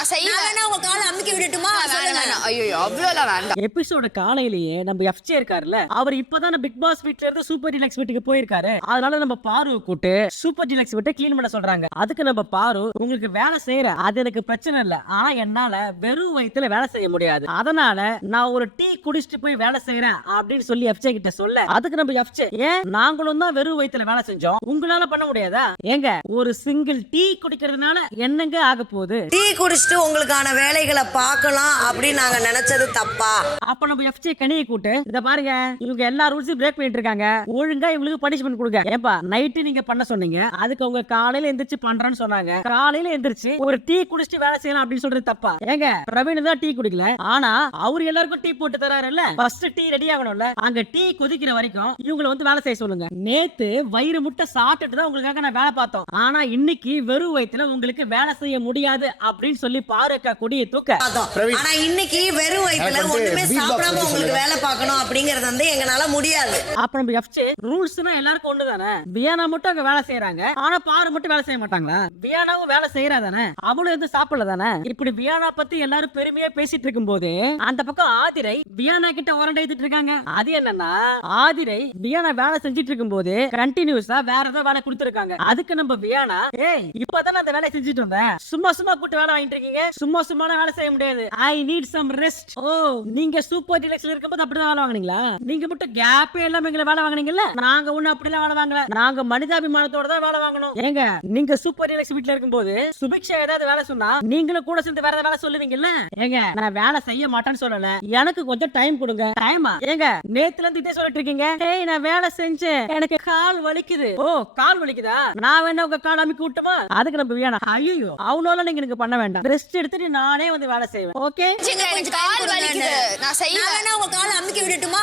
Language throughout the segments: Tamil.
நான் செய்வேன். உங்க காலை அமுக்கி விடட்டுமா? ஐயோ அவ்வளவு வேண்டாம். எபிசோட காலையிலேயே நம்ம எஃப்ஜே இருக்காருல்ல, அவர் இப்பதான் பிக் பாஸ் வீட்ல இருந்து சூப்பர் டிலக்ஸ் வீட்டுக்கு போயிருக்காரு. அதனால நம்ம பாரு கூட்டு சூப்பர் டிலக்ஸ் வீட்டை கிளீன் பண்ண சொல்றாங்க. அதுக்கு நம்ம பாரு, உங்களுக்கு வேலை செய்யற அது எனக்கு பிரச்சனை இல்ல, ஆனா என்னால வெறும் வயித்துல வேலை செய்ய முடியாது, அதனால நான் ஒரு டீ குடிச்சிட்டு போய் வேலை செய்யறேன் அப்படின்னு சொல்லி எஃப்ஜே கிட்ட சொல்ல, அதுக்கு நம்ம எஃப்ஜே, ஏன் நாங்களும் தான் வெறும் வயித்துல வேலை செஞ்சோம், உங்களால பண்ண முடியாதா? ஏங்க ஒரு சிங்கிள் டீ குடிக்கிறதுனால என்னங்க ஆக போகுது? டீ குடிச்சிட்டு உங்களுக்கான வேலைகளை பார்க்கலாம் அப்படின்னு நாங்க நினைச்சது தப்பா? அப்ப நம்ம எஃப்ஜே கனியை கூட்டு, இத பாருங்க இவங்க எல்லா ரூல்ஸையும் பிரேக் பண்ணிட்டு இருக்காங்க, ஒழுங்கா இவங்களுக்கு பனிஷ்மெண்ட் கொடுங்க. ஏப்பா நைட்டு நீங்க பண்ண சொன்னீங்க, அதுக்கு அவங்க காலையில எந்திரிச்சு பண்றேன்னு சொன்னாங்க, காலையில எந்திரிச்சு ஒரு டீ குடிச்சிட்டு வேலை செய்யலாம் அப்படின்னு சொல்றது தப்பா? ஏங்க பிரவீன் தான் டீ குடிக்கல, ஆனா அவரு எல்லாருக்கும் டீ போட்டு தராருல்ல, ஃபர்ஸ்ட் டீ ரெடி ஆகணும்ல, அங்க டீ கொதிக்கிற வரைக்கும் இவங்களை வந்து வேலை செய்ய சொல்லுங்க. நேத்து வயிறு முட்டை சாப்பிட்டுட்டு தான் உங்களுக்காக நான் வேலை பார்த்தோம், ஆனா இன்னைக்கு வெறும் வயித்துல உங்களுக்கு வேலை செய்ய முடியாது அப்படின்னு சொல்லி பாருக்கா கொடியை தூக்க. ஆனா இன்னைக்கு வெறும் வயித்துல ஒண்ணுமே சாப்பிடாம உங்களுக்கு வேலை பார்க்கணும் அப்படிங்கறது வந்து எங்கனால முடியாது. அப்ப நம்ம எஃப்ஜே ரூல்ஸ்னா எல்லாருக்கும் ஒண்ணுதானே? வியானா மட்டும் அங்க வேலை செய்யறாங்க, ஆனா பாரு மட்டும் வேலை செய்ய மாட்டாங்களா? வியானாவும் வேலை செய்யறா தானே, அவளும் எதுவும் சாப்பிடல தானே? இப்படி வியானா பத்தி எல்லாரும் பெருமையா பேசிட்டு இருக்கும் போது அந்த பக்கம் ஆதிரை வியானா கிட்ட உரண்டை எடுத்துட்டு இருக்காங்க. அது என்னன்னா, ஆதிரை வியானா வேலை செஞ்சிட்டு இருக்கும் போது கண்டினியூஸா வேற ஏதாவது வேலை கொடுத்திருக்காங்க. அதுக்கு நம்ம வியானா, ஏய் இப்பதானே அந்த வேலையை செஞ்சுட்டு இருந்தேன், சும்மா சும்மா கூட்டு வேலை வாங்கிட்டு இருக்கீங்க, சும்மா சும்மா வேலை செய்ய முடியாது, ஐ நீட் சம் ரெஸ்ட். ஓ நீங்க சூப்பர் டிலக்ஸ்ல இருக்கும்போது அப்படிதான் வேலை வாங்குனீங்களா? நீங்க மட்டும் கேப்பே இல்லாம எங்களை வேலை வாங்குனீங்கல்ல, நாங்க ஒண்ணு அப்படிலாம் வேலை வாங்கல, நாங்க மனிதாபிமானத்தோட தான் வேலை வாங்கணும். ஏங்க நீங்க சூப்பர் டிலக்ஸ் வீட்ல இருக்கும்போது சுபிக்ஷா ஏதாவது வேலை சொன்னா நீங்களும் கூட சேர்ந்து வேற வேலை சொல்லுவீங்கல்ல? ஏங்க நான் வேலை செய்ய மாட்டேன்னு சொல்லல, எனக்கு கொஞ்சம் டைம் கொடுங்க. டைமா? ஏங்க நேத்துல இருந்து இதே சொல்லிட்டு இருக்கீங்க, ஏய் நான் வேலை செஞ்சேன் எனக்கு கால் வலிக்குது. ஓ கால் வலிக்குதா, நான் வேணா உங்க கால் அமுக்கி விட்டுமா? அதுக்கு நம்ம வேணாம், ஐயோ அவ்வளோ நீங்க எனக்கு பண்ண வேண்டாம், ரெஸ்ட் எடுத்துட்டு நானே வந்து வேலை செய்வேன். ஓகே எனக்கு கால் வலிக்குது, நான் செய்வேன். உங்க காலை அமுக்கி விடட்டுமா?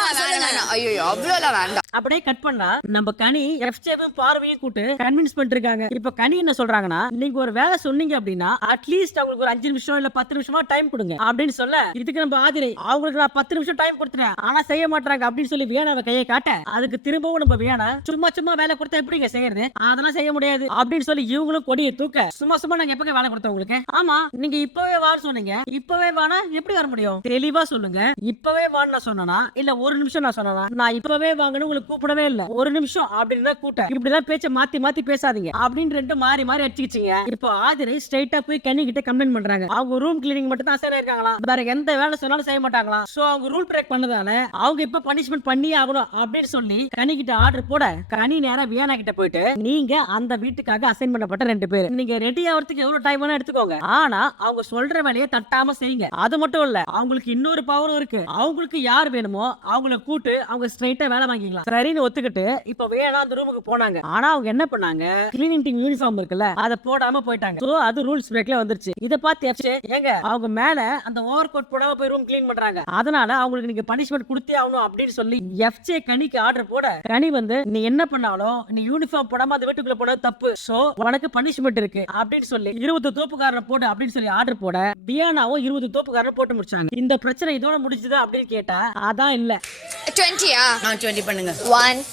ஐயோ அவ்வளவு வேண்டாம். அப்படியே கட் பண்ணா நம்ம கனி எஃப்ஜேவும் பார்வையும் கூட்டு கன்வின்ஸ் பண்ணிட்டு இருக்காங்க. இப்ப கனி என்ன சொல்றாங்கன்னா, நீங்க ஒரு வேலை சொன்னீங்க அப்படின்னா அட்லீஸ்ட் அவங்களுக்கு ஒரு 5 நிமிஷம் இல்ல 10 நிமிஷமா டைம் கொடுங்க அப்படின்னு சொல்ல, இதுக்கு நம்ம ஆதிரை அவங்களுக்கு நான் 10 நிமிஷம் டைம் கொடுத்துறேன் ஆனா செய்ய மாட்டாங்க அப்படின்னு சொல்லி வியானாவை கையை காட்ட, அதுக்கு திரும்பவும் நம்ம வியானா சும்மா சும்மா வேலை கொடுத்தா எப்படிங்க செய்யறது, அதெல்லாம் செய்ய முடியாது அப்படின்னு சொல்லி இவங்களும் கொடியை தூக்க, சும்மா சும்மா நாங்க எப்பங்க வேலை கொடுத்தோம் உங்களுக்கு? ஆமா நீங்க இப்பவே வான்னு சொன்னீங்க, இப்பவே வானா எப்படி வர முடியும்? தெளிவா சொல்லுங்க, இப்பவே வான்னு நான் சொன்னா இல்ல ஒரு நிமிஷம் நான் சொன்னா? நான் இப்பவே வாங்கன்னு உங்களுக்கு கூப்பிடவே இல்ல, ஒரு நிமிஷம் அப்படின்னு கூட்ட, இப்படிதான் பேச்ச மாத்தி மாத்தி பேசாதீங்க அப்படின்னு ரெண்டு மாறி மாறி அடிச்சுக்கிச்சீங்க. இப்போ ஆதிரை ஸ்ட்ரைட்டா போய் கனி கிட்ட கம்ப்ளைண்ட் பண்றாங்க, அவங்க ரூம் கிளீனிங் மட்டும் தான் அசைனா இருக்காங்களா, வேற எந்த வேலை சொன்னாலும் செய்ய மாட்டாங்களா, சோ அவங்க ரூல் பிரேக் பண்ணதால அவங்க இப்ப பனிஷ்மெண்ட் பண்ணி ஆகணும் அப்படின்னு சொல்லி கனி கிட்ட ஆர்டர் போட, கனி நேரா வியானா கிட்ட போயிட்டு, நீங்க அந்த வீட்டுக்காக அசைன் பண்ணப்பட்ட 2 பேர், நீங்க ரெடி ஆகிறதுக்கு எவ்வளவு டைம் வேணா எடுத்துக்கோங்க, ஆனா அவங்க சொல்ற வேலையை தட்டாம செய்யுங்க. அது மட்டும் இல்ல அவங்களுக்கு இன்னொரு பவரும் இருக்கு, அவங்களுக்கு யார் வேணுமோ அவங்கள கூட்டு அவங்க ஸ்ட்ரைட்டா வேலை வாங்கிக்கலாம். சரின்னு ஒத்துக்கிட்டு இப்ப வேணா அந்த ரூமுக்கு போனாங்க, ஆனா அவங்க என்ன பண்ணாங்க, கிளீனிங் டீம் யூனிஃபார்ம் இருக்குல்ல அதை போடாம போயிட்டாங்க. சோ அது ரூல்ஸ் பிரேக்ல வந்துருச்சு. இத பார்த்து எஃப்ஜே, ஏங்க அவங்க மேல அந்த ஓவர் கோட் போடாம போய் ரூம் கிளீன் பண்றாங்க, அதனால அவங்களுக்கு நீங்க பனிஷ்மெண்ட் கொடுத்தே ஆகணும் அப்படின்னு சொல்லி எஃப்ஜே கனிக்கு ஆர்டர் போட, கனி வந்து நீ என்ன பண்ணாலும் நீ யூனிஃபார்ம் போடாம அந்த வீட்டுக்குள்ள போனது தப்பு, சோ உனக்கு பனிஷ்மெண்ட் இருக்கு அப்படின்னு சொல்லி 20 தோப்புக்காரன் போடு அப்படின்னு சொல்லி ஆர்டர் போட, பியானாவும் 20 தோப்புக்காரன் போட்டு முடிச்சாங்க. இந்த பிரச்சனை இதோட முடிஞ்சுதா அப்படின்னு கேட்டா அதான் இல்ல. 20யா? 20 பண்ணுங்க. 1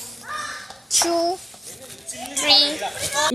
2 3.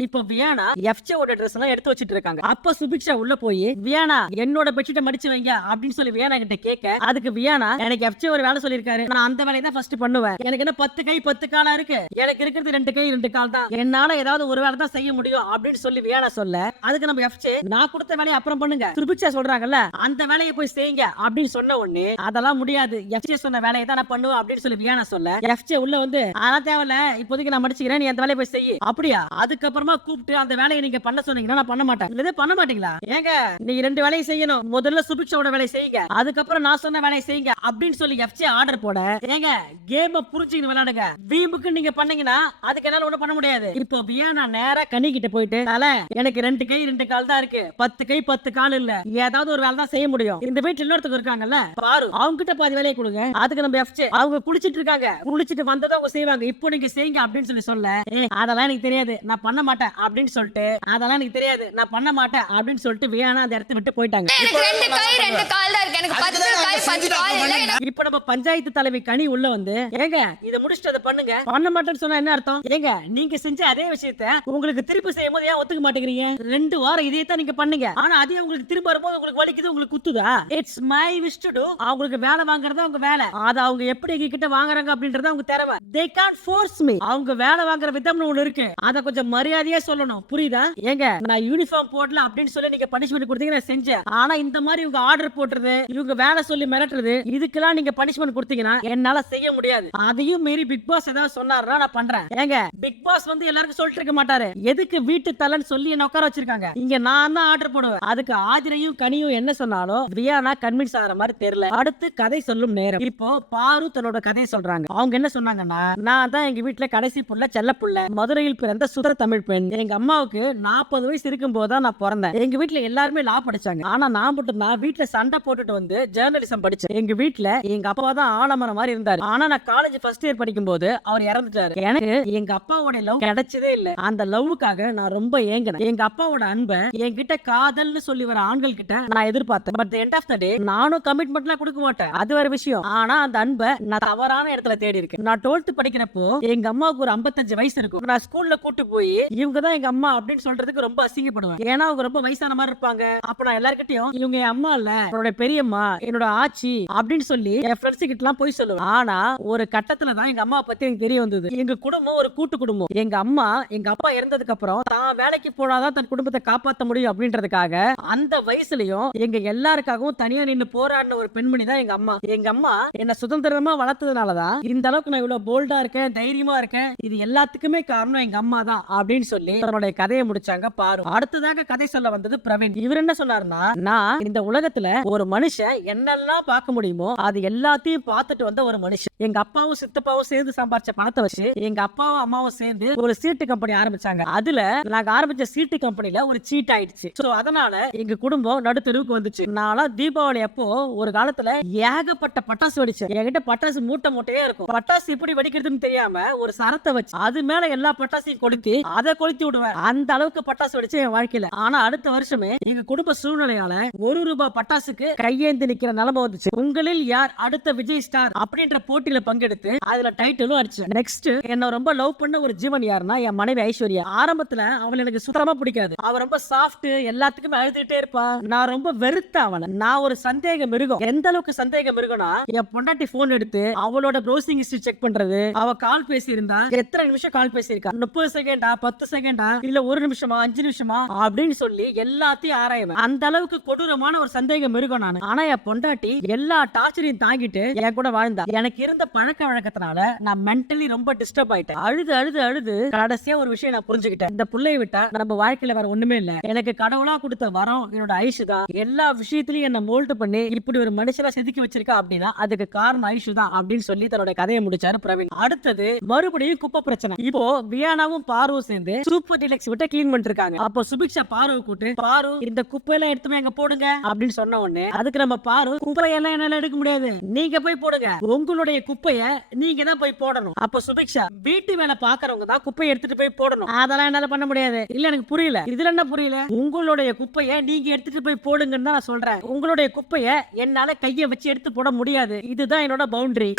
இப்போ வியானா எஃப்ஜே ஓட Dress எல்லாம் எடுத்து வச்சிட்டு இருக்காங்க. அப்ப சுபிக்ஷா உள்ள போய், வியானா என்னோட பெட்ஷீட்டை மடிச்சு வைங்க அப்படின்னு சொல்லி வியானா கிட்ட கேட்க, அதுக்கு வியானா, எனக்கு எஃப்ஜே ஒரு வேலை சொல்லிருக்காரு, நான் அந்த வேலையை தான் ஃபர்ஸ்ட் பண்ணுவேன், எனக்கு என்ன 10 கை 10 காலா இருக்கு, எனக்கு இருக்கிறது 2 கை 2 கால் தான், என்னால ஏதாவது ஒரு வேலை தான் செய்ய முடியும் அப்படின்னு சொல்லி வியானா சொல்ல, அதுக்கு நம்ம எஃப்ஜே, நான் கொடுத்த வேலையை அப்புறம் பண்ணுங்க, சுபிக்ஷா சொல்றாங்கல்ல அந்த வேலையை போய் செய்யுங்க அப்படின்னு சொன்ன உடனே, அதெல்லாம் முடியாது, எஃப்ஜே சொன்ன வேலையை தான் நான் பண்ணுவேன் அப்படின்னு சொல்லி வியானா சொல்ல, எஃப்ஜே உள்ள வந்து, அதெல்லாம் தேவையில்ல இப்போதைக்கு நான் மடிச்சுக்கிறேன், நீ அந்த வேலையை போய் செய்ய. அப்படியா? அதுக்கப்புறமா கூப்பிட்டு அந்த வேலையை நீங்க பண்ண சொன்னீங்கன்னா நான் பண்ண மாட்டேன். இல்ல பண்ண மாட்டீங்களா? ஏங்க நீங்க 2 வேலையை செய்யணும், முதல்ல சுபிக்ஷாவோட வேலையை செய்யுங்க, அதுக்கப்புறம் நான் சொன்ன வேலையை செய்யுங்க அப்படின்னு சொல்லி எஃப்ஜே ஆர்டர் போட, ஏங்க கேம புரிஞ்சுக்கிட்டு விளையாடுங்க, வீம்புக்கு நீங்க பண்ணீங்கன்னா அதுக்கு என்னால ஒண்ணும் பண்ண முடியாது. இப்போ வியானா நேரா கனி கிட்ட போயிட்டு, தல எனக்கு 2 கை 2 கால் தான் இருக்கு, 10 கை 10 கால் இல்ல, ஏதாவது ஒரு வேலை தான் செய்ய முடியும், இந்த வீட்டுல இன்னொருத்தங்க இருக்காங்கல்ல பாரு, அவங்க கிட்ட பாதி வேலையை கொடுங்க. அதுக்கு நம்ம எஃப்ஜே, அவங்க குளிச்சிட்டு இருக்காங்க, குளிச்சிட்டு வந்ததை அவங்க செய்வாங்க, இப்போ நீங்க செய்யுங்க அப்படின்னு சொல்லி சொல்ல, அதெல்லாம் அதெல்லாம் எனக்கு தெரியாது நான் பண்ண மாட்டேன் அப்படின்னு சொல்லிட்டு அதெல்லாம் எனக்கு தெரியாது நான் பண்ண மாட்டேன் அப்படின்னு சொல்லிட்டு வியானா அந்த இடத்த விட்டு போயிட்டாங்க. எனக்கு 2 கை 2 கால் தான் இருக்கு. எனக்கு 10 கை 10 கால் இல்ல. இப்ப நம்ம பஞ்சாயத்து தலைவி கனி உள்ள வந்து ஏங்க இத முடிச்சிட்டு அதை பண்ணுங்க பண்ண மாட்டேன்னு சொன்னா என்ன அர்த்தம்? ஏங்க நீங்க செஞ்ச அதே விஷயத்த உங்களுக்கு திருப்பி செய்யும் போது ஏன் ஒத்துக்க மாட்டேங்கிறீங்க? 2 வாரம் இதே தான் நீங்க பண்ணுங்க. ஆனா அதே உங்களுக்கு திரும்ப வரும்போது உங்களுக்கு வலிக்குது உங்களுக்கு குத்துதா? It's my wish to do. அவங்களுக்கு வேலை வாங்குறது அவங்க வேலை. அது அவங்க எப்படி கிட்ட வாங்குறாங்க அப்படின்றது அவங்க தேவை. they can't force me. அவங்க வேலை வாங்குற விதம்னு ஒண்ணு இருக்கு. அத கொஞ்சம் மரியாதையா சொல்லணும். புரியுதா? ஏங்க நான் யூனிஃபார்ம் போடல அப்படின்னு சொல்லி நீங்க பனிஷ்மென்ட் கொடுத்தீங்க நான் செஞ்சேன். ஆனா இந்த மாதிரி இவங்க ஆர்டர் போடுறது இவங்க வேலை சொல்லி மிரட்டுறது இதுக்கெல்லாம் நீங்க பனிஷ்மென்ட் கொடுத்தீங்கன்னா என்னால செய்ய முடியாது. அதையும் மீறி பிக் பாஸ் ஏதாவது சொன்னாருன்னா நான் பண்றேன். ஏங்க பிக் பாஸ் வந்து எல்லாருக்கும் சொல்லிட்டு இருக்க மாட்டாரு. எதுக்கு வீட்டு தலைன்னு சொல்லி என்ன உட்கார வச்சிருக்காங்க. இங்க நான் தான் ஆர்டர் போடுவேன். அதுக்கு ஆதிரையும் கனியும் என்ன சொன்னாலும் வியானா கன்வின்ஸ் ஆகிற மாதிரி தெரியல. அடுத்து கதை சொல்லும் நேரம். இப்போ பாரு தன்னோட கதையை சொல்றாங்க. அவங்க என்ன சொன்னாங்கன்னா நான் தான் எங்க வீட்டுல கடைசி புள்ள செல்ல புள்ள மதுரையில் பிறந்த சுதர தமிழ் பெண். எங்க அம்மாவுக்கு 40 வயசு இருக்கும் போதுதான் நான் பிறந்தேன். எங்க வீட்டுல எல்லாருமே லா படிச்சாங்க. ஆனா நான் மட்டும் தான் வீட்டுல சண்டை போட்டுட்டு வந்து ஜேர்னலிசம் படிச்சேன். எங்க வீட்டுல எங்க அப்பா தான் ஆலமரம் மாதிரி இருந்தாரு. ஆனா நான் காலேஜ் ஃபர்ஸ்ட் இயர் படிக்கும் போது அவர் இறந்துட்டாரு. எனக்கு எங்க அப்பாவோட லவ் கிடைச்சதே இல்ல. அந்த லவ்வுக்காக நான் ரொம்ப ஏங்கினேன். எங்க அப்பாவோட அன்பை என்கிட்ட காதல்னு சொல்லி வர ஆண்கள் கிட்ட நான் எதிர்பார்த்தேன். பட் எண்ட் ஆஃப் த டே நானும் கமிட்மெண்ட்லாம் கொடுக்க மாட்டேன். அது வேற விஷயம். ஆனா அந்த அன்பை நான் தவறான இடத்துல தேடி இருக்கேன். நான் 12th படிக்கிறப்போ எங்க அம்மாவுக்கு ஒரு 55 வயசு இருக்கும். நான் ஸ்கூல்ல கூட்டு போய் இவங்க தான் எங்க அம்மா அப்படின்னு சொல்றதுக்கு ரொம்ப அசிங்கப்படுவேன். ஏன்னா அவங்க ரொம்ப வயசான மாதிரி இருப்பாங்க. அப்ப நான் எல்லார்கிட்டயும் இவங்க என் அம்மா இல்ல என்னோட பெரியம்மா என்னோட ஆச்சி அப்படின்னு சொல்லி என் ஃப்ரெண்ட்ஸ் கிட்ட எல்லாம் போய் சொல்லுவேன். ஆனா ஒரு கட்டத்துல தான் எங்க அம்மா பத்தி எனக்கு தெரிய வந்தது. எங்க குடும்பம் ஒரு கூட்டு குடும்பம். எங்க அம்மா எங்க அப்பா இறந்ததுக்கு அப்புறம் தான் வேலைக்கு போனாதான் தன் குடும்பத்தை காப்பாற்ற முடியும் அப்படின்றதுக்காக அந்த வயசுலயும் எங்க எல்லாருக்காகவும் தனியா நின்று போராடின ஒரு பெண்மணி தான் எங்க அம்மா. எங்க அம்மா என்ன சுதந்திரமா வளர்த்ததுனாலதான் இந்த அளவுக்கு நான் இவ்வளவு போல்டா இருக்கேன் தைரியமா இருக்கேன். இது எல்லாத்துக்குமே காரணம் எங்க அம்மா தான் அப்படின்னு சொல்லி தன்னுடைய கதையை முடிச்சாங்க பாரு. அடுத்ததாக கதை சொல்ல வந்தது பிரவீன். இவர் என்ன சொன்னாருன்னா நான் இந்த உலகத்துல ஒரு மனுஷன் என்னெல்லாம் பார்க்க முடியுமோ அது எல்லாத்தையும் பார்த்துட்டு வந்த ஒரு மனுஷன். எங்க அப்பாவும் சித்தப்பாவும் சேர்ந்து சம்பாரிச்ச பணத்தை வச்சு எங்க அப்பாவும் அம்மாவும் சேர்ந்து ஒரு சீட்டு கம்பெனி ஆரம்பிச்சாங்க. அதுல நாங்க ஆரம்பிச்ச சீட்டு கம்பெனில ஒரு சீட் ஆயிடுச்சு. சோ அதனால எங்க குடும்பம் நடுத்தெருவுக்கு வந்துச்சு. நான்லாம் தீபாவளி அப்போ ஒரு காலத்துல ஏகப்பட்ட பட்டாசு வெடிச்சேன். என்கிட்ட பட்டாசு மூட்டை மூட்டையே இருக்கும். பட்டாசு எப்படி வெடிக்கிறதுன்னு தெரியாம ஒரு சரத்தை வச்சு அது மேல எல்லா பட்டாசையும் கொளுத்தி அதை கொளுத்தி விடுவேன். அந்த அளவுக்கு பட்டாசு வெடிச்சு என் வாழ்க்கையில. ஆனா அடுத்த வருஷமே எங்க குடும்ப சூழ்நிலையால ₹1 பட்டாசுக்கு கையேந்தி நிக்கிற நிலைமை வந்துச்சு. உங்களில் யார் அடுத்த விஜய் ஸ்டார் அப்படின்ற போட்டியில பங்கெடுத்து அதுல டைட்டிலும் அடிச்சேன். நெக்ஸ்ட் என்ன ரொம்ப லவ் பண்ண ஒரு ஜீவன் யாருன்னா என் மனைவி ஐஸ்வர்யா. ஆரம்பத்துல அவள் எனக்கு சுத்தமா பிடிக்காது. அவ ரொம்ப சாஃப்ட், எல்லாத்துக்குமே அழுதுட்டே இருப்பா. நான் ரொம்ப வெறுத்த அவளை. நான் ஒரு சந்தேக மிருகம். எந்த அளவுக்கு சந்தேக மிருகம்னா என் பொண்டாட்டி போன் எடுத்து அவளோட ப்ரௌசிங் ஹிஸ்டரி செக் பண்றது, அவ கால் பேசி இருந்தா எத்தனை நிமிஷம் கால் பேசியிருக்கா, 30 செகண்டா 10 செகண்டா இல்ல 1 நிமிஷமா 5 நிமிஷமா அப்படின்னு சொல்லி எல்லாத்தையும் ஆராய்வேன். அந்த அளவுக்கு கொடூரமான ஒரு சந்தேகம் மிருகம் நான். ஆனா என் பொண்டாட்டி எல்லா டார்ச்சரையும் தாங்கிட்டு என் கூட வாழ்ந்தா. எனக்கு இருந்த பழக்க வழக்கத்தினால நான் மென்டலி ரொம்ப டிஸ்டர்ப் ஆயிட்டேன். அழுது அழுது அழுது கடைசியா ஒரு விஷயம் நான் புரிஞ்சுக்கிட்டேன். இந்த புள்ளைய விட்டா நம்ம வாழ்க்கையில வேற ஒண்ணுமே இல்ல. எனக்கு கடவுளா கொடுத்த வரம் என்னோட ஐஷு தான். எல்லா விஷயத்திலயும் என்ன மோல்ட் பண்ணி இப்படி ஒரு மனுஷனா செதுக்கி வச்சிருக்கா அப்படின்னா அதுக்கு காரணம் ஐஷு தான் அப்படின்னு சொல்லி தன்னோட கதையை முடிச்சாரு பிரவீன். அடுத்தது மறுபடியும் குப்பை பிரச்சனை. இப்போ வியானாவும் பாருவும் சேர்ந்து சூப்பர் டிலக்ஸ் விட்டு கிளீன் பண்ணிட்டு இருக்காங்க. அப்போ சுபிக்ஷா பாருவை கூட்டு பாரு இந்த குப்பையெல்லாம் எடுத்துமே அங்க போடுங்க அப்படின்னு சொன்ன உடனே அதுக்கு நம்ம பாரு குப்பையெல்லாம் என்னால எடுக்க முடியாது, நீங்க போய் போடுங்க, உங்களுடைய குப்பைய நீங்க தான் போய் போடணும். அப்ப சுபிக்ஷா வீட்டு வேலை பாக்குறவங்க தான் குப்பையை எடுத்துட்டு போய் போடணும். அதெல்லாம் என்னால பண்ண முடியாது. இல்ல எனக்கு புரியல, இதுல என்ன புரியல? உங்களுடைய குப்பைய நீங்க எடுத்துட்டு போய் போடுங்கன்னு தான் நான் சொல்றேன். உங்களுடைய குப்பைய என்னால கைய வச்சு எடுத்து போட முடியாது. இதுதான் என்னோட பவுண்டரி.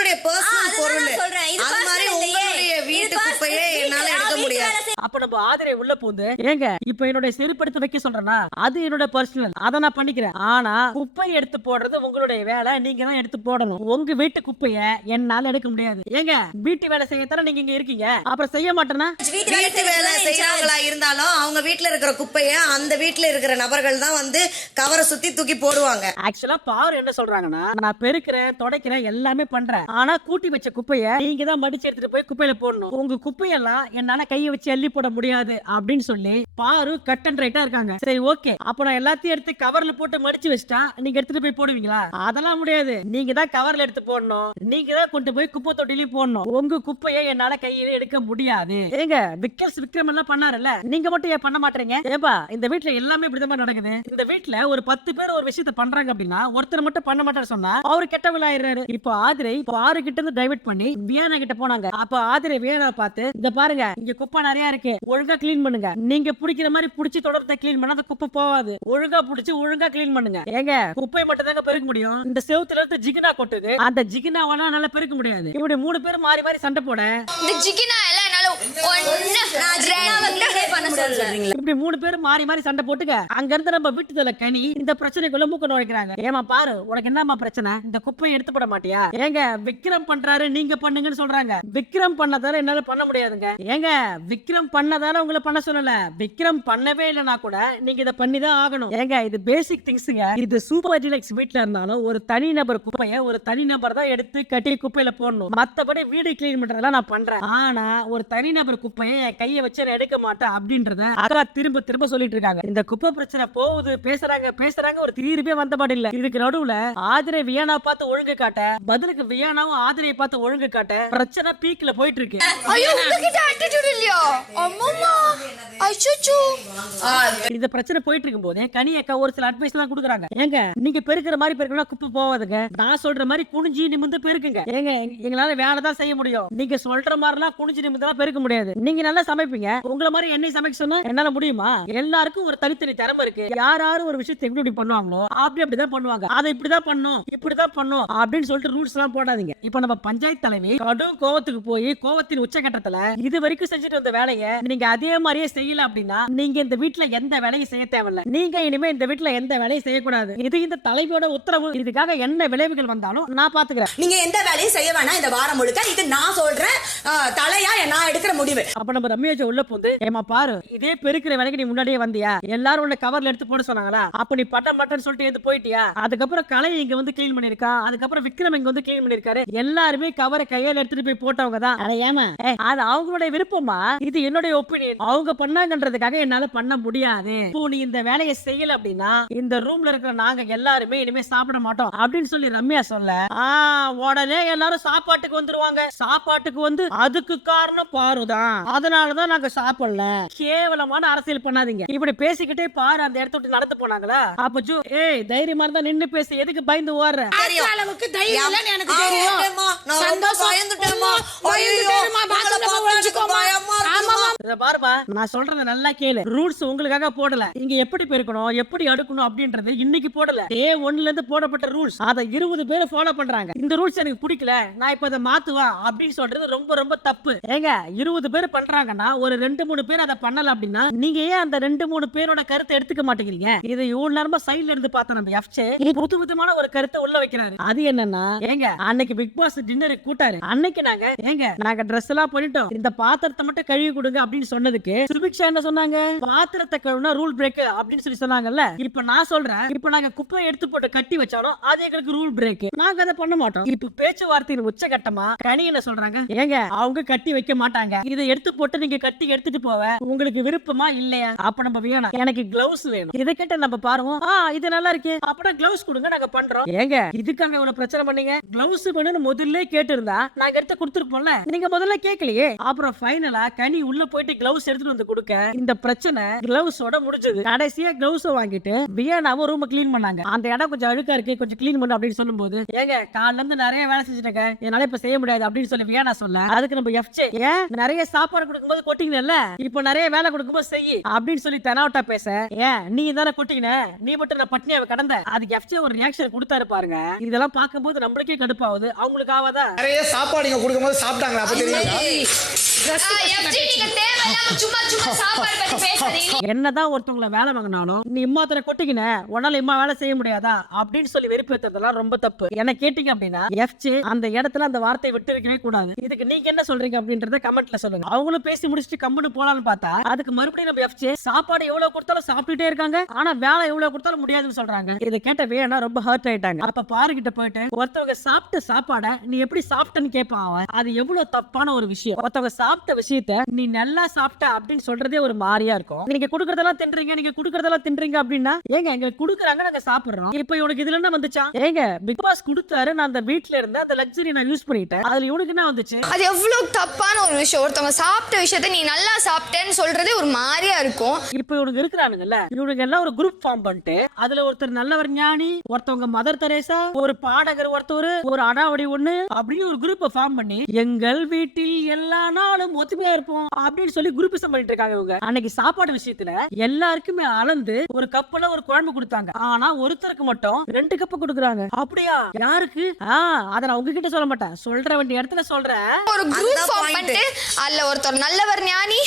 அப்ப நம்ம ஆதரை உள்ள போந்து ஏங்க இப்ப என்னோட செருப்படுத்து வைக்க சொல்றேன்னா அது என்னோட பர்சனல், அதை நான் பண்ணிக்கிறேன். ஆனா குப்பை எடுத்து போடுறது உங்களுடைய வேலை, நீங்க தான் எடுத்து போடணும். உங்க வீட்டு குப்பைய என்னால எடுக்க முடியாது. ஏங்க வீட்டு வேலை செய்யத்தானே நீங்க இங்க இருக்கீங்க, அப்புறம் செய்ய மாட்டேன்னா? வீட்டு வேலை செய்யறவங்களா இருந்தாலும் அவங்க வீட்டுல இருக்கிற குப்பைய அந்த வீட்டுல இருக்கிற நபர்கள் தான் வந்து கவரை சுத்தி தூக்கி போடுவாங்க. ஆக்சுவலா பாரு என்ன சொல்றாங்கன்னா நான் பெருக்கிறேன் தொடக்கிறேன் எல்லாமே பண்றேன், ஆனா கூட்டி வச்ச குப்பைய நீங்க தான் மடிச்சு எடுத்துட்டு போய் குப்பையில போடணும். உங்க குப்பையெல்லாம் என்னால கையை வச்சு அள்ளி போட முடியாது அப்படின்னு சொல்லி பாரு கட் அண்ட் ரைட்டா இருக்காங்க. சரி ஓகே, அப்ப நான் எல்லாத்தையும் எடுத்து கவர்ல போட்டு மடிச்சு வச்சிட்டா நீங்க எடுத்துட்டு போய் போடுவீங்களா? அதெல்லாம் முடியாது. நீங்க தான் கவர்ல எடுத்து போடணும், நீங்க தான் கொண்டு போய் குப்பை தொட்டிலையும் போடணும். உங்க குப்பையை என்னால கையில எடுக்க முடியாது. ஏங்க விக்ரம் எல்லாம் பண்ணாருல்ல, நீங்க மட்டும் ஏன் பண்ண மாட்டீங்க? ஏப்பா இந்த வீட்டுல எல்லாமே இப்படிதான் நடக்குது. இந்த வீட்டுல ஒரு 10 பேர் ஒரு விஷயத்த பண்றாங்க அப்படின்னா ஒருத்தர் மட்டும் பண்ண மாட்டாரு சொன்னா அவரு கெட்டவள் ஆயிடுறாரு. இப்போ ஆதிரை பாரு கிட்ட இருந்து டைவர்ட் பண்ணி வியானா கிட்ட போனாங்க. அப்ப ஆதிரை வியானா பார்த்து இந்த பாருங்க இங்க குப்பை நிறைய இருக்கு, ஒழுங்கா கிளீன் பண்ணுங்க. நீங்க பிடிக்கிற மாதிரி பிடிச்சி தொடர்ந்து கிளீன் பண்ணா அந்த குப்பை போவாது. ஒழுங்கா பிடிச்சி ஒழுங்கா கிளீன் பண்ணுங்க. ஏங்க குப்பை மட்டும் தாங்க பெருக்க முடியும். இந்த செவுத்துல இருந்து ஜிகினா கொட்டுது, அந்த ஜிகினாவால நல்லா பெருக்க முடியாது. இப்படி 3 பேர் மாறி மாறி சண்டை போட இந்த ஜிகினா எல்லாம் என்னால இப்படி 3 பேர் மாறி மாறி சண்டை போட்டுக்க. அங்க இருந்து நம்ம வீட்டுல கனி இந்த பிரச்சனைக்குள்ள மூக்க நுழைக்கிறாங்க. ஏமா பாரு, உனக்கு என்னமா பிரச்சனை? இந்த குப்பையை எடுத்து போட மாட்டியா? ஏங்க விக்ரம் பண்றாரு, நீங்க பண்ணுங்கன்னு சொல்றாங்க. விக்ரம் பண்ணதால என்னால பண்ண முடியாதுங்க. ஏங்க விக்ரம் பண்ணதால உங்களை பண்ண சொல்லல, விக்ரம் பண்ணவே இல்லைன்னா கூட நீங்க இதை பண்ணிதான் ஆகணும். ஏங்க இது பேசிக் திங்ஸ்ங்க. இது சூப்பர் டிலக்ஸ் வீட்ல இருந்தாலும் ஒரு தனி நபர் குப்பையை ஒரு தனி நபர் தான் எடுத்து கட்டி குப்பையில போடணும். மத்தபடி வீடு கிளீன் பண்றதெல்லாம் நான் பண்றேன். ஆனா ஒரு தனி நபர் குப்பையை என் கையை வச்சு நான் எடுக்க மாட்டேன் அப்படின்றத அக்கா திரும்ப திரும்ப சொல்லிட்டு இருக்காங்க. இந்த குப்பை பிரச்சனை போகுது, பேசுறாங்க ஒரு தீர்வே வந்த பாடு இல்ல. இதுக்கு நடுவுல ஆதிரை வியானா பார்த்து ஒழுங்கு காட்ட, பதிலுக்கு வியானாவும் ஆதிரையை பார்த்து ஒழுங்கு காட்ட பிரச்சனை பீக்ல போயிட்டு இருக்கு. ஐயோ உங்ககிட்ட அட்டிட்யூட் இல்லையா? அம்மம்மா ஐச்சோ. இந்த பிரச்சனை போயிட்டு இருக்கும் போதே கனி அக்கா ஒரு சில அட்வைஸ் எல்லாம் கொடுக்குறாங்க. ஏங்க நீங்க பெருக்கிற மாதிரி பெருக்கணும், குப்பை போவாதுங்க. நான் சொல்ற மாதிரி குனிஞ்சி நிமிந்து பெருக்குங்க. ஏங்க எங்களால வேலை தான் செய்ய முடியும், நீங்க சொல்ற மாதிரிலாம் குனிஞ்சி நிமிந்து பெருக்க முடியாது. நீங்க நல்லா சமைப்பீங்க, உங்களை மாதிரி என்னை சமைக்க சொன்னா என்னால முடியுமா? எல்லாருக்கும் ஒரு தனித்தனி திறமை இருக்கு. யாரும் ஒரு விஷயத்தை எப்படி பண்ணுவாங்களோ அப்படிதான் பண்ணுவாங்க. அதை இப்படிதான் பண்ணும், இப்படிதான் பண்ணும் அப்படின்னு சொல்லிட்டு ரூல்ஸ் எல்லாம் போடாதீங்க. இப்ப நம்ம பஞ்சாயத்து தலைவி கடும் கோவத்துக்கு போய் கோவத்தின் உச்சகட்டத்துல இது வரைக்கும் செஞ்சுட்டு வந்த வேலையை நீங்க அதே மாதிரியே செய்யல அப்படின்னா நீங்க இந்த வீட்டுல எந்த வேலையும் செய்ய தேவையில்ல. நீங்க இனிமே இந்த வீட்டுல எந்த வேலையும் செய்யக்கூடாது. இது இந்த தலைவியோட உத்தரவு. இதுக்காக என்ன விளைவுகள் வந்தாலும் நான் பாத்துக்கிறேன். நீங்க எந்த வேலையும் செய்ய வேணாம் இந்த வாரம் முழுக்க. இது நான் சொல்றேன், தலையா நான் எடுக்கிற முடிவு. அப்ப நம்ம ரம்யாஜி உள்ள போந்து, ஏமா பாரு, இதே பெருக்கிற வேலைக்கு நீ முன்னாடியே வந்தியா? எல்லாரும் உன்னை கவர்ல எடுத்து போட சொன்னாங்களா? அப்ப நீ பட்ட மாட்டேன்னு சொல்லிட்டு எடுத்து போயிட்டியா? அதுக்கப்புறம் கலை இங்க வந்து கிளீன் பண்ணிருக்கா, அதுக்கப்புறம் விக்ரம் இங்க வந்து கிளீன் பண்ணிருக்காரு. எல்லாருமே கவரை கையில எடுத்துட்டு போய் போட்டவங்க தான். ஏமா அது அவங்களுடைய விருப்பமா, இது என்னுடைய ஒப்பீனியன். அவங்க பண்ணாங்கன்றதுக்காக என்னால பண்ண முடியாது. இப்போ நீ இந்த வேலையை செய்யல அப்படின்னா இந்த ரூம்ல இருக்கிற நாங்க எல்லாருமே இனிமே சாப்பிட மாட்டோம் அப்படின்னு சொல்லி ரம்யா சொல்ல, உடனே எல்லாரும் சாப்பாட்டுக்கு வந்துருவாங்க. சாப்பாட்டுக்கு வந்து அதுக்கு காரணம் பாருதான், அதனாலதான் நாங்க சாப்பிடல. கேவலமான அரசியல் பண்ணாதீங்க. இப்படி பேசிக்கிட்டே பாரு அந்த இடத்த விட்டு நடந்து போனாங்களா? அப்ப ஜூ ஏய் தைரியமா இருந்தா நின்னு பேசு, எதுக்கு பயந்து ஓடுற? அளவுக்கு தைரியம் இல்லன்னு எனக்கு தெரியும். பாருமா, நான் சொல்றத நல்லா கேளு. ரூல்ஸ் உங்களுக்காக போடல. இங்க எப்படி பெருக்கணும், எப்படி அடுக்கணும் அப்படின்றது இன்னைக்கு போடல. Day 1ல இருந்து போடப்பட்ட ரூல்ஸ். அத 20 பேர் ஃபாலோ பண்றாங்க. இந்த ரூல்ஸ் எனக்கு பிடிக்கல, நான் இப்ப அதை மாத்துவா அப்படின்னு சொல்றது ரொம்ப ரொம்ப தப்பு. ஏங்க 20 பேர் பண்றாங்கன்னா ஒரு 2-3 பேர் அதை பண்ணல அப்படின்னா நீங்க ஏன் அந்த 2-3 பேரோட கருத்தை எடுத்துக்க மாட்டேங்கிறீங்க? இதை இவ்வளவு நேரமா சைடுல இருந்து பார்த்தா நம்ம எஃப்சே புது விதமான ஒரு கருத்தை உள்ள வைக்கிறாரு. அது என்னன்னா, ஏங்க அன்னைக்கு பிக் பாஸ் டின்னருக்கு கூட்டாரு. அன்னைக்கு நாங்க ட்ரெஸ் எல்லாம் பண்ணிட்டோம், இந்த பாத்திரத்தை மட்டும் கழுவி கொடுங்க அப்படின்னு சொன்னதுக்கு சுபிக்ஷா என்ன சொன்னாங்க? பாத்திரத்தை கழுவுனா ரூல் பிரேக் அப்படின்னு சொல்லி சொன்னாங்கல்ல. இப்ப நான் சொல்றேன், இப்ப நாங்க குப்பையை எடுத்து போட்டு கட்டி வச்சாலும் அது எங்களுக்கு ரூல் பிரேக். நாங்க அதை பண்ண மாட்டோம். இப்ப பேச்சுவார்த்தையின் உச்சகட்டமா கனி என்ன சொல்றாங்க? ஏங்க அவங்க கட்டி வைக்க மாட்டாங்க, இதை எடுத்து போட்டு நீங்க கட்டி எடுத்துட்டு போவ உங்களுக்கு விருப்பமா இல்லையா? அப்ப நம்ம வேணும், எனக்கு கிளவுஸ் வேணும். இதை கேட்ட நம்ம பாருவோம், இது நல்லா இருக்கு, அப்ப கிளவுஸ் கொடுங்க, நாங்க பண்றோம். ஏங்க இதுக்காக இவ்வளவு பிரச்சனை பண்ணீங்க? கிளவுஸ் வேணும்னு முதல்ல கேட்டு இருந்தா நாங்க எடுத்து கொடுத்துருப்போம்ல, நீங்க முதல்ல கேட்கலையே. அப்புறம் ஃபைனலா கனி உள்ள போயிட்டு கிளவுஸ் எடுத்துட்டு வந்து கொடுக்க இந்த பிரச்சனை கிளவுஸோட முடிஞ்சது. கடைசியா கிளவுஸ் வாங்கிட்டு வியானாவும் ரூம் கிளீன் பண்ணாங்க. அந்த இடம் கொஞ்சம் அழுக்கா இருக்கு, கொஞ்சம் கிளீன் பண்ணு அப்படின்னு சொல்லும்போது, ஏங்க காலைல இருந்து நிறைய வேலை செஞ்சுட்டேங்க, என்னால இப்ப செய்ய முடியாது அப்படின்னு சொல்லி வியானா சொல்ல, அதுக்கு நம்ம எஃப்சே ஏன் நிறைய சாப்பாடு கொடுக்கும்போது கொட்டிங்கல்ல, இப்போ நிறைய வேலை கொடுக்கும்போது செய் அப்படின்னு சொல்லி தெனாவட்டா பேச, ஏன் நீ தானே கொட்டிக்கின, நீ மட்டும் நான் பட்னியாவை கடந்த. அதுக்கு எஃப்சே ஒரு ரியாக்ஷன் கொடுத்தாரு பாருங்க. இதெல்லாம் பார்க்கும்போது நம்மளுக்கே கடுப்பாகுது, அவங்களுக்கு ஆவாதா? நிறைய சாப்பாடு இங்க கொடுக்கும்போது சாப்பிட்டாங்களா? அப்ப தெரியுங்களா? என்னதான் ஒருத்தவங்களை வேலை வாங்கினாலும் நீ இம்மாத்திர கொட்டிக்கின, உன்னால இம்மா வேலை செய்ய முடியாதா அப்படின்னு சொல்லி வெறுப்பேற்றதெல்லாம் ரொம்ப தப்பு. என்ன கேட்டீங்க அப்படின்னா எஃப்சே அந்த இடத்துல அந்த வார்த்தையை விட்டு வைக்கவே கூடாது. இதுக்கு நீங்க என்ன சொல்றீங்க அப்படின்றத கமெண்ட்ல சொல்லுங்க. அவங்களும் பேசி முடிச்சுட்டு கம்முன்னு போலான்னு பார்த்தா அதுக்கு மறுபடியும் நம்ம எஃப்சே சாப்பாடு எவ்வளவு கொடுத்தாலும் சாப்பிட்டுட்டே இருக்காங்க, ஆனா வேலை எவ்வளவு கொடுத்தாலும் முடியாதுன்னு சொல்றாங்க. இதை கேட்ட வேணா ரொம்ப ஹர்ட் ஆயிட்டாங்க. அப்ப பாருகிட்ட போயிட்டு ஒருத்தவங்க சாப்பிட்ட சாப்பாட நீ எப்படி சாப்பிட்டன்னு கேட்பான். அது எவ்வளவு தப்பான ஒரு விஷயம். ஒருத்தவங்க சாப்பிட்ட விஷயத்த நீ நல்லா சாப்பிட்ட அப்படின்னு சொல்றதே ஒரு மாதிரியா இருக்கும். நீங்க குடுக்கறதெல்லாம் தின்றீங்க, நீங்க குடுக்கறதெல்லாம் தின்றீங்க அப்படின்னா ஏங்க எங்க குடுக்குறாங்க, நாங்க சாப்பிடுறோம். இப்போ இவனுக்கு இதுல என்ன வந்துச்சா? ஏங்க பிக் பாஸ் கொடுத்தாரு, நான் அந்த வீட்ல இருந்து அந்த லக்ஸரி நான் யூஸ் பண்ணிட்டேன், அதுல இவனுக்கு என்ன வந்துச்சு? அது எவ்வளவு தப்பான ஒரு விஷயம். ஒருத்தவங்க சாப்பிட்ட விஷயத்த நீ நல்லா சாப்பிட்டேன்னு சொல்றதே ஒரு மாதிரியா இருக்கும். இப்ப இவனுங்க இருக்கிறானுங்கல்ல, இவனுங்க எல்லாம் ஒரு குரூப் ஃபார்ம் பண்ணிட்டு அதுல ஒருத்தர் நல்லவர் ஞானி, ஒருத்தவங்க மதர் தெரேசா, ஒரு பாடகர் ஒருத்தர், ஒரு அடாவடி ஒண்ணு அப்படின்னு ஒரு குரூப் ஃபார்ம் பண்ணி எங்கள் வீட்டில் எல்லா நாளும் ஒத்துமையா இருப்போம் அப்படின்னு சொல்லி குரூப்பிசம் பண்ணிட்டு இருக்காங்க இவங்க. அன்னைக்கு சாப்பாடு விஷயத்துல எல்லாருக்குமே அளந்து ஒரு கப்புல ஒரு குழம்பு கொடுத்தாங்க. ஆனா ஒருத்தருக்கு மட்டும் 2 கப்பு கொடுக்குறாங்க. அப்படியா? யாருக்கு? அத நான் உங்ககிட்ட சொல்ல மாட்டேன், சொல்ற வேண்டிய இடத்துல சொல்றேன். ஒரு குரூப் ஃபார்ம் பண்ணிட்டு அதுல ஒருத்தர் நல்லவர் ஞானி,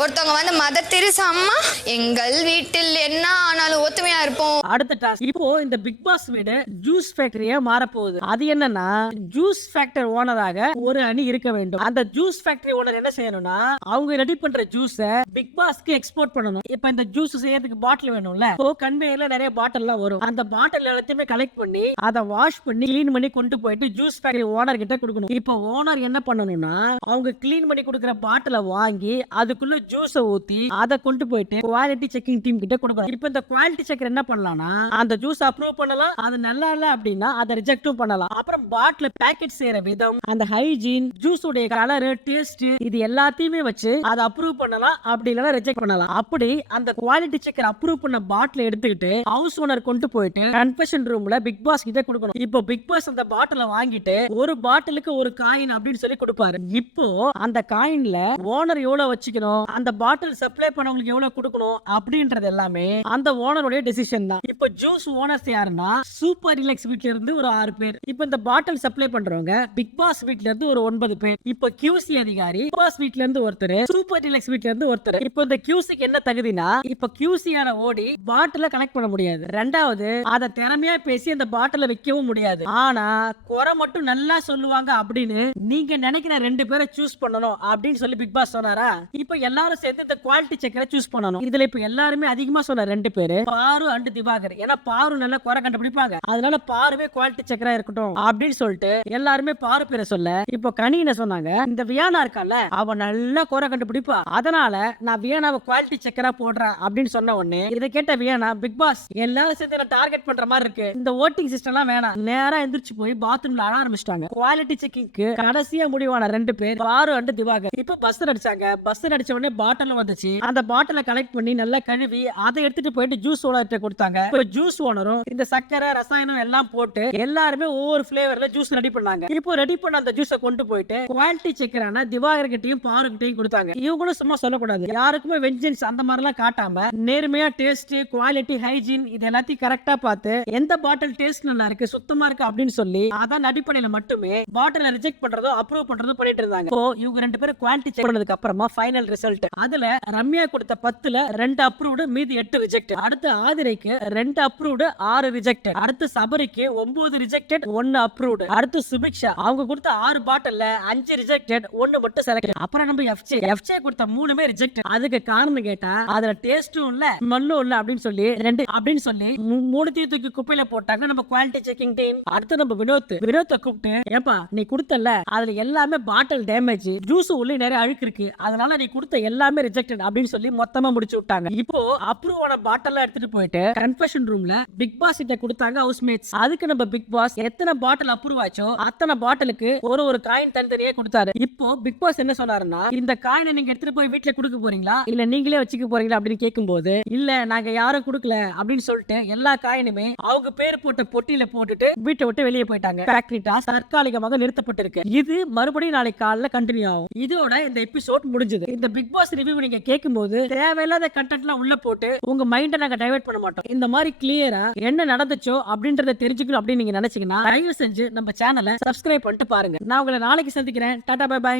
ஒருத்தவங்க வந்து மதர் தெரேசா அம்மா, எங்கள் வீட்டில் என்ன ஆனாலும் ஒத்துமையா இருப்போம். அடுத்த டாஸ்க். இப்போ இந்த பிக் பாஸ் வீடு ஜூஸ் ஃபேக்டரியா மாற போகுது. அது என்னன்னா, ஜூஸ் ஃபேக்டரி ஓனராக ஒரு அணி இருக்க வேண்டும். அந்த ஜூஸ் ஃபேக்டரி ஓனர் என்ன செய்யணும்னா, அவங்க ரெடி பண்ற ஜூஸ பிக் பாஸ்க்கு எக்ஸ்போர்ட் பண்ணணும். இப்ப இந்த ஜூஸ் செய்யறதுக்கு பாட்டில் வேணும்ல, இப்போ கன்வேயர்ல நிறைய பாட்டில் எல்லாம் வரும். அந்த பாட்டில் எல்லாத்தையுமே கலெக்ட் பண்ணி அதை வாஷ் பண்ணி கிளீன் பண்ணி கொண்டு போயிட்டு ஜூஸ் ஃபேக்டரி ஓனர் கிட்ட கொடுக்கணும். இப்போ ஓனர் என்ன பண்ணணும்னா, அவங்க கிளீன் பண்ணி கொடுக்குற பாட்டிலை வாங்கி அதுக்குள்ள ஜூஸ ஊத்தி அதை கொண்டு போயிட்டு குவாலிட்டி செக்கிங் டீம் கிட்ட கொடுக்கணும். இப்போ இந்த குவாலிட்டி செக்கர் என்ன பண்ணலாம்னா, அந்த ஜூஸ் அப்ரூவ் பண்ணலாம், அது நல்லா இல்ல அப்படின்னா அதை ரிஜெக்டும் பண்ணலாம். அப்புறம் பாட்டில் பேக்கெட் செய்யற விதம், அந்த ஹைஜீன், ஜூஸ் உடைய கலர், டேஸ்ட், இது எல்லாத்தையுமே வச்சு அதை அப்ரூவ் பண்ணலாம், அப்படி இல்லைன்னா ரிஜெக்ட் பண்ணலாம். அப்படி அந்த குவாலிட்டி செக்கர் அப்ரூவ் பண்ண பாட்டில் எடுத்துக்கிட்டு ஹவுஸ் ஓனர் கொண்டு போயிட்டு கன்ஃபெஷன் ரூம்ல பிக் பாஸ் கிட்ட கொடுக்கணும். இப்போ பிக் பாஸ் அந்த பாட்டிலை வாங்கிட்டு ஒரு பாட்டிலுக்கு ஒரு காயின் அப்படின்னு சொல்லி கொடுப்பாரு. இப்போ அந்த காயின்ல ஓனர் எவ்வளவு வச்சுக்கணும், அந்த பாட்டில் சப்ளை பண்ணவங்களுக்கு எவ்வளவு கொடுக்கணும் அப்படின்றது எல்லாமே அந்த ஓனருடைய டெசிஷன் தான். இப்போ ஜூஸ் ஓனர்ஸ் யாருன்னா, சூப்பர் ரிலாக்ஸ் வீட்ல இருந்து ஒரு 6 பேர். இப்போ இந்த பாட்டில் சப்ளை பண்றவங்க பிக் பாஸ் வீட்ல இருந்து ஒரு 9 பேர். இப்போ கியூசி அதிகாரி பிக் பாஸ் வீட்ல இருந்து ஒருத்தர், சூப்பர் ரிலாக்ஸ் வீட்ல இருந்து ஒருத்தர். இப்போ இந்த கியூசிக்கு என்ன தகுதினா, இப்போ கியூசியான ஓடி பாட்டில கனெக்ட் பண்ண முடியாது. ரெண்டாவது, அதை திறமையா பேசி அந்த பாட்டில வைக்கவும் முடியாது. ஆனா குறை மட்டும் நல்லா சொல்லுவாங்க அப்படின்னு நீங்க நினைக்கிற 2 பேரை சூஸ் பண்ணணும் அப்படின்னு சொல்லி பிக் பாஸ் சொன்னாரா. இப்போ எல்லாரும் சேர்ந்து இந்த குவாலிட்டி செக்கரை சூஸ் பண்ணணும். இதுல இப்போ எல்லாருமே அதிகமா சொன்ன 2 பேரு பாரு அண்ட் திவாகர். ஏன்னா பாரு நல்லா குறை கண்டுபிடிப்பாங்க, அதனால பாருவே குவாலிட்டி செக்கரா இருக்கட்டும் அப்படின்னு சொல்லிட்டு எல்லாருமே பாரு பேரை சொல்ல, இப்போ கனி என்ன சொன்னாங்க, இந்த வியானா இருக்கால அவ நல்லா குறை கண்டுபிடிப்பா, அதனால நான் வியானாவை குவாலிட்டி செக்கரா போடுறேன் அப்படின்னு சொன்ன உடனே இதை கேட்ட வியானா, பிக் பாஸ் எல்லாரும் சேர்ந்து டார்கெட் பண்ற மாதிரி இருக்கு, இந்த ஓட்டிங் சிஸ்டம் எல்லாம் வேணாம், நேரா எந்திரிச்சு போய் பாத்ரூம்ல அழ ஆரம்பிச்சிட்டாங்க. குவாலிட்டி செக்கிங்க்கு கடைசியா முடிவான 2 பேர் பாரு அண்ட் திவாகர். இப்போ பஸ் அடிச்சாங்க. பஸ் அடிச்ச உடனே பாட்டில் வந்துச்சு. அந்த பாட்டிலை கலெக்ட் பண்ணி நல்லா கழுவி அதை எடுத்துட்டு போயிட்டு ஜூஸ் ஓனர்கிட்ட கொடுத்தாங்க. இப்போ ஜூஸ் ஓனரும் இந்த சக்கரை ரசாயனம் எல்லாம் போட்டு எல்லாருமே ஒவ்வொரு ஃபிளேவர்ல ஜூஸ் ரெடி பண்ணாங்க. இப்போ ரெடி பண்ண அந்த ஜூஸை கொண்டு போயிட்டு குவாலிட்டி செக்கரான திவாகர் கிட்டையும் பாரு கிட்டையும் கொடுத்தாங்க. இவங்களும் சும்மா சொல்லக்கூடாது, யாருக்குமே வெஞ்சன்ஸ் அந்த மாதிரி எல்லாம் காட்டாம நேர்மையா டேஸ்ட், குவாலிட்டி, ஹைஜீன் இது எல்லாத்தையும் கரெக்டா பார்த்து எந்த பாட்டில் டேஸ்ட் நல்லா இருக்கு, சுத்தமா இருக்கு அப்படின்னு சொல்லி அதான் அடிப்படையில மட்டுமே பாட்டில ரிஜெக்ட் பண்றதோ அப்ரூவ் பண்றதோ பண்ணிட்டு இருந்தாங்க. இப்போ இவங்க 2 பேரும் குவாலிட்டி செக் பண்ணதுக்கு அப்புறமா ஃபைனல் ரிசல்ட், அதுல ரம்யா கொடுத்த 10ல 2 அப்ரூவ்டு, மீதி 8 ரிஜெக்ட். அடுத்து ஆதிரைக்கு 2 அப்ரூவ்டு, 6 ரிஜெக்ட். அடுத்து சபரிக்கு 9 ரிஜெக்டட், 1 அப்ரூவ்டு. அடுத்து சுபிக்ஷா அவங்க கொடுத்த 6 பாட்டில்ல 5 ரிஜெக்டட், 1 மட்டும் செலக்ட். அப்புறம் நம்ம எஃப்ஜே கொடுத்த 3மே ரிஜெக்ட். அதுக்கு காரணம் கேட்டா அதுல டேஸ்டும் இல்ல ஸ்மெல்லும் இல்ல அப்படின்னு சொல்லி 2 அப்படின்னு சொல்லி 3 தூக்கி குப்பையில போட்டாங்க நம்ம குவாலிட்டி செக்கிங் டீம். அடுத்து நம்ம வினோத்தை கூப்பிட்டு, ஏப்பா நீ கொடுத்தல அதுல எல்லாமே பாட்டில் டேமேஜ், ஜூஸ் உள்ள நிறைய அழுக்கு இருக்கு, அதனால நீ கொடுத்த எல்லாமே ரிஜெக்டட் அப்படின்னு சொல்லி மொத்தமா முடிச்சு விட்டாங்க. இப்போ அப்ரூவ் ஆன பாட்டில் எடுத்துட்டு போயிட்டு கன்ஃபெஷன் ரூம்ல பிக் பாஸ் கிட்ட கொடுத்தாங்க ஹவுஸ்மேட்ஸ். அதுக்கு நம்ம பிக் பாஸ் எத்தனை பாட்டில் அப்ரூவ் ஆச்சோ அத்தனை பாட்டிலுக்கு ஒரு காயின் தனித்தனியே கொடுத்தாரு. இப்போ பிக் பாஸ் என்ன சொன்னாருன்னா, இந்த காயினை நீங்க எடுத்துட்டு போய் வீட்டுல கொடுக்க போறீங்களா இல்ல நீங்களே வச்சுக்க போறீங்களா அப்படின்னு கேட்கும்போது, இல்ல நாங்க யாரும் கொடுக்கல அப்படின்னு சொல்லிட்டு எல்லா காயினுமே அவங்க பேர் போட்ட பொட்டியில போட்டுட்டு வீட்டை விட்டு வெளியே போயிட்டாங்க. ஃபேக்டரி டாஸ்க் தற்காலிகமாக நிறுத்தப்பட்டிருக்கு. இது மறுபடியும் நாளைக்கு காலைல கண்டினியூ ஆகும். இதோட இந்த எபிசோட் முடிஞ்சது. இந்த பிக் பாஸ் ரிவ்யூ நீங்க கேட்கும்போது தேவையில்லாத கண்டென்ட்லாம் உள்ள போட்டு உங்க மைண்டை நாங்க டைவர்ட் பண்ண மாட்டோம். இந்த மாதிரி கிளியரா என்ன நடந்துச்சோ அப்படின்றத தெரிஞ்சுக்கணும் அப்படின்னு நீங்க நினைச்சீங்கன்னா தயவு செஞ்சு நம்ம சேனலை சப்ஸ்கிரைப் பண்ணிட்டு பாருங்க. நான் உங்களை நாளைக்கு சந்திக்கிறேன். Tata bye by.